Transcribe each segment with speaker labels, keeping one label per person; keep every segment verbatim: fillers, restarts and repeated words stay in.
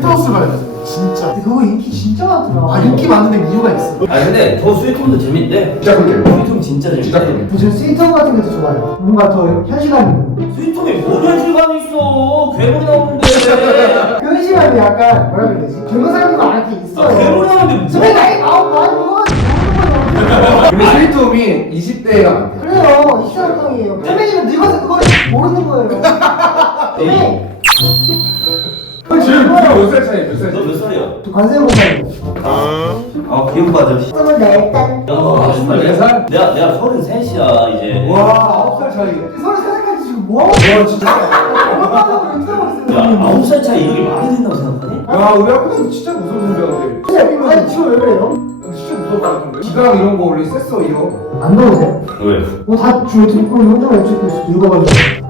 Speaker 1: 스위트하우스 가야 돼. 진짜.
Speaker 2: 근데 그거 인기 진짜 많더라.
Speaker 1: 아 인기 많은데 이유가 있어.
Speaker 3: 아 근데 더 스위트홈도 재밌대.
Speaker 4: 진짜 그게
Speaker 3: 스위트홈 진짜 재밌대.
Speaker 2: 저는 스위트홈 같은 게 더 좋아요. 뭔가 더 현실감 있는.
Speaker 3: 스위트홈에 뭔 현실감이 있어. 괴물이 나오는데.
Speaker 2: 그 현실감이 약간 뭐라 그래야 되지? 젊은 사람들도 많게 있어요.
Speaker 3: 아, 괴물이 나오는데 무슨
Speaker 2: 집에 나이 아홉 많이 먹어.
Speaker 4: 근데 스위트홈이 이십 대가 많대.
Speaker 2: 그래요. 이십 대 운동이에요. 선배님은 늙어서 그걸 모르는 거예요. 네.
Speaker 4: 지금 몇 살 차이? 몇 살
Speaker 3: 너
Speaker 4: 차이?
Speaker 3: 몇 살이야?
Speaker 2: 저 관세음보살이에요.
Speaker 3: 아 기운받아.
Speaker 2: 스물네 살.
Speaker 3: 야,
Speaker 4: 스물네 살?
Speaker 3: 내가 내가 서른셋이야 이제.
Speaker 4: 와 아홉 살 차이.
Speaker 2: 서른 세 살까지 지금 뭐 하고
Speaker 4: 와 진짜.
Speaker 3: 야 아홉 살 차이 이렇게 말이 된다고 생각하니?
Speaker 4: 야 우리 학교는 진짜 무서운 선배인데.
Speaker 2: 아니 지금 왜 그래요?
Speaker 4: 진짜 무섭다던데. 기강 이런 거 원래 셌어 이거.
Speaker 2: 안 넣으세요?
Speaker 3: 왜?
Speaker 2: 뭐다 주로 듣고 혼자만 찍고 있어. 읽어가지고.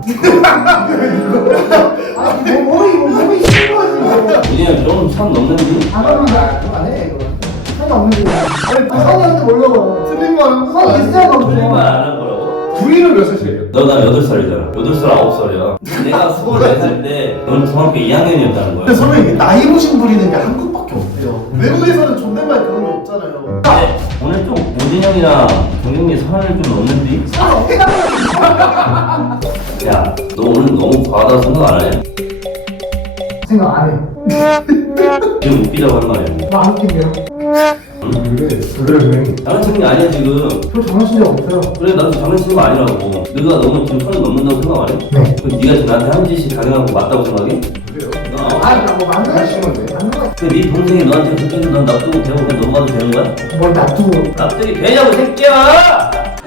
Speaker 2: 아니 뭐 머리 뭐 몸이 싫은 거지.
Speaker 3: 우리는 그럼 선 넘는지?
Speaker 2: 안 합니다. 안 해. 이거. 선이 없는 거야. 아니 선이 없는데 몰라요.
Speaker 1: 틀린 말은
Speaker 2: 선이 있어야
Speaker 3: 틀린 말
Speaker 2: 거든요.
Speaker 3: 안 한 거라고?
Speaker 4: 부인은 몇 살 차이야?
Speaker 3: 너나 여덟 살이잖아. 여덟 살 아홉 살이야. 내가 스물네 살 때 너는 중학교 이 학년이었다는
Speaker 1: 근데
Speaker 3: 거야.
Speaker 1: 선배님 나이 보신 부리는 게 한국밖에 없대요. 외국에서는 존댓말 그런 거 없잖아요.
Speaker 3: 근데 오늘 좀 오진 형이랑 동영이 선을 좀 넘는디?
Speaker 2: 아 어떻게 가면
Speaker 3: 야, 너 오늘 너무 과하다고 생각 안 해?
Speaker 2: 생각 안 해.
Speaker 3: 지금 웃기자고 하는 거 아니야?
Speaker 2: 나안 웃긴데요.
Speaker 4: 그래 그래 그래.
Speaker 3: 장난치는 게 아니야 지금.
Speaker 2: 저 장난친 적 없어요.
Speaker 3: 그래 나도 장난치는 거 아니라고. 네가 너무 지금 선을 넘는다고 생각 안 해?
Speaker 2: 네.
Speaker 3: 그럼 네가 나한테 한 짓이 당연하고 맞다고 생각해?
Speaker 4: 그래요.
Speaker 3: 어.
Speaker 2: 아니 나뭐 맞는
Speaker 4: 하시면 돼.
Speaker 2: 맞는 거.
Speaker 3: 그네 동생이 너한테 그때는 넌 놔두고 되고 그냥 넘어가도 되는 거야?
Speaker 2: 뭘 놔두고.
Speaker 3: 납득이 되냐고 새끼야!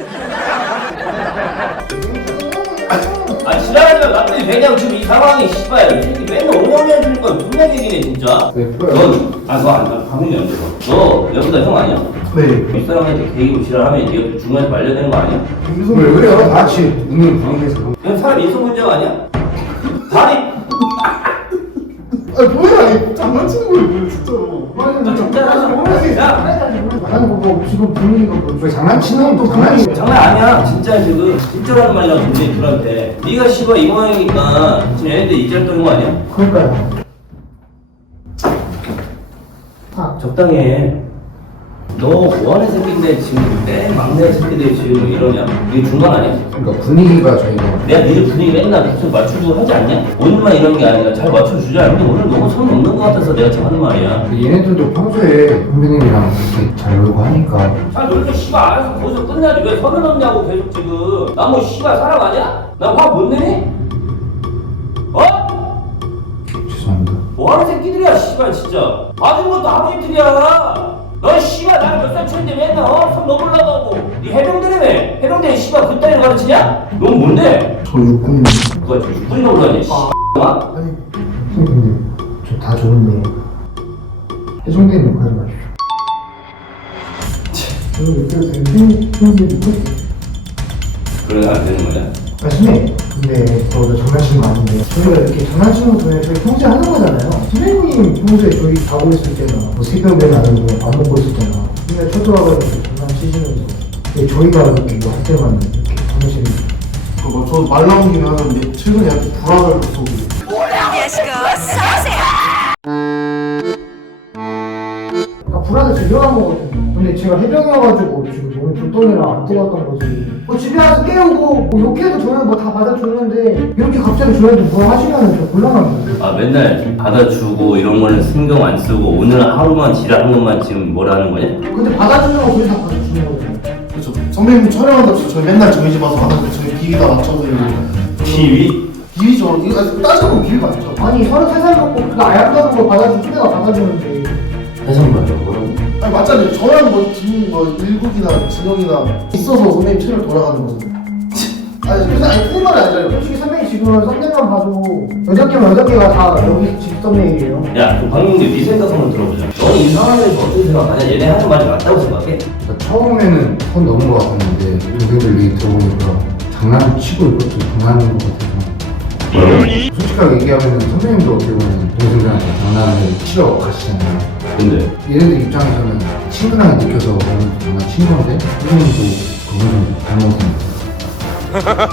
Speaker 3: 아 지랄하지마 납득이 되냐고 지금 이 상황이 씨발 이 새끼 맨날 오냐오냐 해주니까 존나 얘기네 진짜.
Speaker 4: 예뻐요.
Speaker 3: 넌아너안 당연히 안 돼. 너 여보다 형 아니야?
Speaker 1: 네.
Speaker 3: 이 사람한테 개기고 지랄하면 네가 중간에 말려야 되는 거 아니야?
Speaker 4: 왜 그래요? 다 같이 눈을 방에서.
Speaker 3: 그냥 사람 인성 문제가 아니야? 다리
Speaker 1: 아니 뭐야 아니 장난치는 거예요 뭐야 진짜로.
Speaker 2: 맞아
Speaker 3: 적당하지 모르겠어.
Speaker 2: 아니 뭐 지금 분위기가 뭐
Speaker 4: 왜 장난치는 또 장난치?
Speaker 3: 장난 아니야 진짜 지금 진짜로 하는 말이야 동네 둘한테 네가 씨발 이 모양이니까 지금 얘네들 이짤 떠는 거 아니야?
Speaker 2: 그럴까요? 아
Speaker 3: 적당히 해. 너 뭐하는 새끼인데 지금 내 막내 새끼들이 지금 이러냐? 이게 중간 아니야?
Speaker 4: 그러니까 분위기가 저희가.
Speaker 3: 내가 니들 분위기 맨날 계속 맞추고 하지 않냐? 오늘만 이런 게 아니라 잘 맞춰주자. 근데 오늘 너무 선 넘는 것 같아서 내가 지금 하는 말이야.
Speaker 4: 얘네들도 평소에 선배님이랑 이렇게 잘 놀고 하니까.
Speaker 3: 잘 놀고 씨발 알아서 거기서 끝나지 왜 선을 넘냐고 계속 지금. 나 뭐 씨발 사람 아니야? 나 화 못 내니? 어?
Speaker 4: 죄송합니다.
Speaker 3: 뭐하는 새끼들이야 씨발 진짜. 봐준 것도 하루 이틀이야. 너 씨발 나를 몇살 차인데 맨날 어? 선 넘으려고 하고 니 해병대라며. 해병대 씨발 그따위를 가르치냐? 넌 뭔데?
Speaker 1: 저 육군님.
Speaker 3: 누가 저 육군이라고 그러니 씨발.
Speaker 1: 아니
Speaker 2: 선생님 저 다 좋은데 해종대는 욕하지 마십시오. 저는 느껴서 해종대 믿고
Speaker 3: 그래 안 되는 거냐?
Speaker 2: 아 선생님 근데 저도 장난치는 거 아닌데 저희가 이렇게 장난치는 거 저희 평소에 하는 거잖아요. 선생님 평소에 저희 자고 있을 때나 뭐 새벽에 나는 거밥 먹고 있을 때나 그냥 쳐들어와가지고 장난치시면서 근데 저희가 이렇게 뭐할 때만 이렇게 장난치는
Speaker 1: 그거 저 말 나온 김에 하는데 최근에 약간 불화를 쏘고.
Speaker 2: 아, 불안을 제기한 거거든요. 근데 제가 해병이어가지고 지금 몸이 불똥이라 안 뜨거웠던 거지. 뭐 집에 와서 깨우고 뭐 욕해도 저는 뭐 다 받아주는데 이렇게 갑자기 저한테 뭐 하시면은 저 곤란한 거예요.
Speaker 3: 아 맨날 받아주고 이런 거는 신경 안 쓰고 오늘 하루만 지랄한 것만 지금 뭐라는 거냐?
Speaker 2: 근데 받아주는 거 저희 다 받아주는 거잖아요.
Speaker 1: 그렇죠. 선배님 촬영한다고 저희 맨날 저희 집 와서 하는데 저희 비위 다 맞춰서 이거.
Speaker 3: 비위?
Speaker 1: 비위죠. 이거 따져보면 비위 맞죠.
Speaker 2: 아니 서른세 살 먹고 그거 아약다는 거 받아주고 후배가 받아주는데
Speaker 3: 다시 한 번 말해 뭐라고?
Speaker 1: 아니 맞잖아요. 저랑 뭐 김, 뭐 일국이나 진영이나 있어서 선배님 채널 돌아가는 거죠. 아니 그래서 아니 큰 말이 아니잖아요.
Speaker 2: 솔직히 선배님 지금 썸네일만 봐도 여덟 개면 여덟 개가 다 여기 집 썸네일이에요.
Speaker 3: 야, 그 방송도 네 생각 한번 들어보자. 너는 이 상황에서 어떻게 생각하냐? 얘네 하는 말이 맞다고 생각해?
Speaker 4: 그러니까 처음에는 선 넘은 것 같았는데 동생들 얘기 들어보니까 장난치고 이것도 장난인 것 같아서. 솔직하게 얘기하면 선생님도 어떻게 보면 동생들한테 장난을 치러 가시잖아요.
Speaker 3: 근데
Speaker 4: 얘네들 입장에서는 친근하게 느껴서 너무 장난친 건데 선생님도 그건 좀 잘못은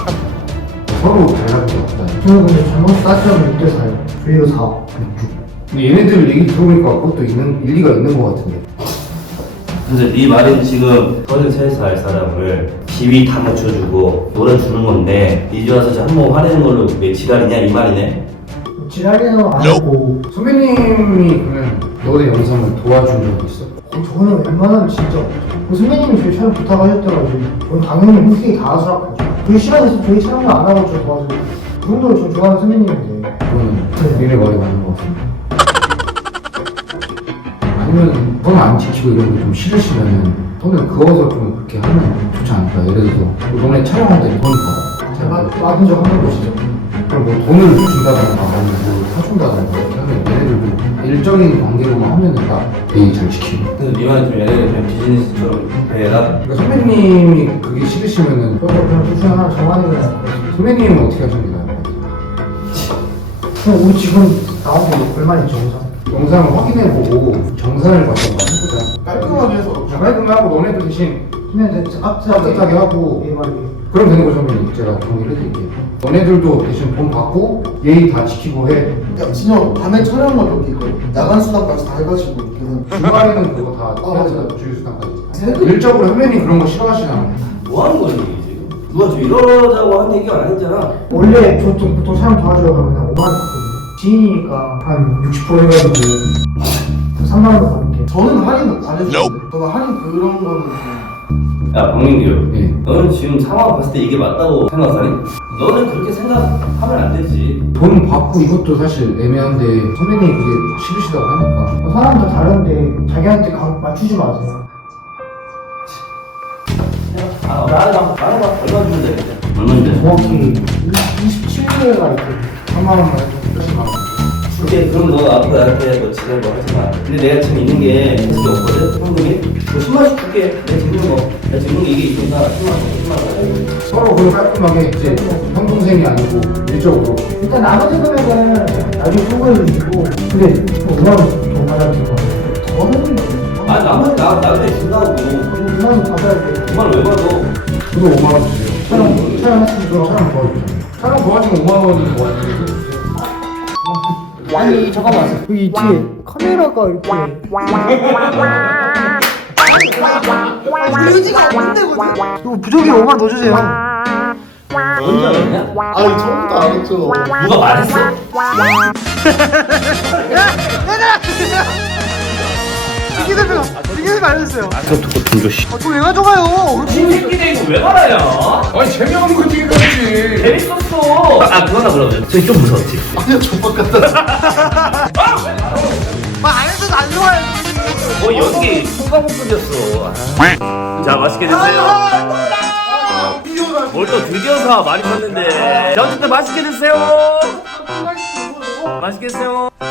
Speaker 4: 서로 달라질 것 같다.
Speaker 2: 저는 근데 잘못 따지면 육 대 사요. 저희도 사.
Speaker 4: 육. 근데 얘네들 얘기 들어보니까 그것도 있는 일리가 있는 것 같은데.
Speaker 3: 근데 네 말은 지금 서른세 살 사람을 비위 다 맞춰주고 놀아주는 건데 이제 와서 저 한 번 화내는 걸로 왜 지랄이냐 이 말이네.
Speaker 2: 지랄이는 안 하고
Speaker 4: 선배님이 그러면 너네 영상을 도와준 적 있어?
Speaker 2: 어, 저는 웬만하면 진짜 없죠. 그 선배님이 저희 촬영 부탁하셨더라고요. 저는 당연히 흔쾌히 다 수락하죠. 저희 시간에서 저희 촬영을 안 하고 저 도와주고 그 정도로 저 좋아하는 선배님인데
Speaker 4: 그러면 니네 말이 맞는 것 같은데. 아니면 선 안 지키고 이런 거 좀 싫으시면은 선배는 그거서 좀 그렇게 하면 좋지 않을까. 예를 들어서 너네 촬영할 때 돈 받아.
Speaker 2: 제가 맞- 맞은 적 한 번도 없죠.
Speaker 4: 그럼 뭐 돈을 준다던가 아니면 뭐 사준다던가 이렇게 하면 얘네들도 일적인 관계로만 하면은 딱 예의 잘 지키고.
Speaker 3: 근데 네 말은 좀 얘네들 그냥 비즈니스처럼 해라.
Speaker 4: 그러니까 선배님이 그게 싫으시면은
Speaker 2: 그래서 그냥 둘 중에 하나 정하는 게 나을 것 같아요.
Speaker 4: 선배님은 어떻게 하시는 게 나을 것 같아요?
Speaker 2: 그냥 우리 지금 나온 게 얼마 있죠, 우선?
Speaker 4: 영상을 확인해보고 정산을 받던가 해보자.
Speaker 1: 깔끔하게 해서
Speaker 4: 깔끔하고 너네도 대신
Speaker 2: 그냥 이제 깍지
Speaker 4: 따뜻하게 하고
Speaker 2: 예, 말이에요.
Speaker 4: 그럼 되는 거죠. 선배님. 제가 동의를 해드릴게요. 너네들도 대신 돈 받고 예의 다 지키고 해.
Speaker 1: 야 진영 밤에 촬영만 몇 개 있거든. 야간 수당까지 다 해가지고 그래서
Speaker 4: 주말에는 그거 다
Speaker 1: 어,
Speaker 4: 해야지.
Speaker 1: 맞아.
Speaker 4: 주휴수당까지.
Speaker 1: 세금?
Speaker 4: 일적으로 선배님 그런 거 싫어하시잖아.
Speaker 3: 뭐 하는 거지 이게 지금? 누가 좀 이러자고 한 얘기가 안 했잖아.
Speaker 2: 원래 보통, 보통 사람 도와주려고 하면 한 오만 원 받거든요. 지인이니까 한 육십 퍼센트 해가지고 삼만 원 받을게.
Speaker 1: 저는 할인 안 해주는데 저는 할인 그런 거는 좀
Speaker 3: 야 박민규,
Speaker 4: 예.
Speaker 3: 너는 지금 상황 봤을 때 이게 맞다고 생각하니? 너는 그렇게 생각하면 안 되지.
Speaker 4: 돈 받고 이것도 사실 애매한데 선배님이 그게 싫으시다고 하니까.
Speaker 2: 뭐 사람 다 다른데 자기한테 가- 맞추지 마세요.
Speaker 3: 아 말해봐, 말해봐. 얼마 주면 돼? 얼마인데?
Speaker 2: 정확히 이십칠 개가 있거든요.
Speaker 4: 삼만 원만 해도 몇십만 원.
Speaker 3: 줄게. 그럼 너 앞으로 나한테 뭐 지랄 뭐 하지 마. 근데 내가 지금 있는 게 사실 없거든. 현금이. 뭐 십만 원씩 줄게. 내가 지금 있는 거. 내가 지금 있는 게 이게 있으니까 십만 원, 십만 원.
Speaker 4: 서로 그걸 깔끔하게 이제 형 동생이 아니고 일적으로.
Speaker 2: 일단 나머지 금액은 나중에 소개해 주시고 근데 오만 원 더 받아야 될 것 같아요. 저는
Speaker 3: 아 나머지 나 나한테 준다고.
Speaker 2: 오만 원 받아야 돼요.
Speaker 3: 정말 왜 받아?
Speaker 4: 저도 오만 원 주세요.
Speaker 2: 촬영, 촬영했으면
Speaker 4: 저 촬영 도와주잖아요. 촬영 도와주면 오만 원이 도와주세요.
Speaker 2: 아니 잠깐만 여기 뒤에 카메라가 이렇게
Speaker 1: 의지가 없는데거든.
Speaker 2: 이거 부족이 오만 원 더 주세요.
Speaker 3: 언제 알았냐?
Speaker 1: 아니 처음부터 알았죠.
Speaker 3: 누가 말했어?
Speaker 2: 이게 대표가 이게 대표 알려주세요.
Speaker 3: 아까부터 등교 씨.
Speaker 2: 아, 저왜 가져가요?
Speaker 3: 이 새끼들 이거 왜 말아요?
Speaker 4: 아니 재미없는 거 되게 그렇지.
Speaker 3: 재밌었어. 아 그거나 그러면 저기 좀 무서웠지.
Speaker 1: 아니야 족박 같다.
Speaker 2: 안 해도 안 좋아요.
Speaker 3: 뭐 연기 송강호급이었어. 자 맛있게 드세요. 뭘 또 드디어 사 많이 컸는데. 자 어쨌든 맛있게 드세요. 맛있게 드세요.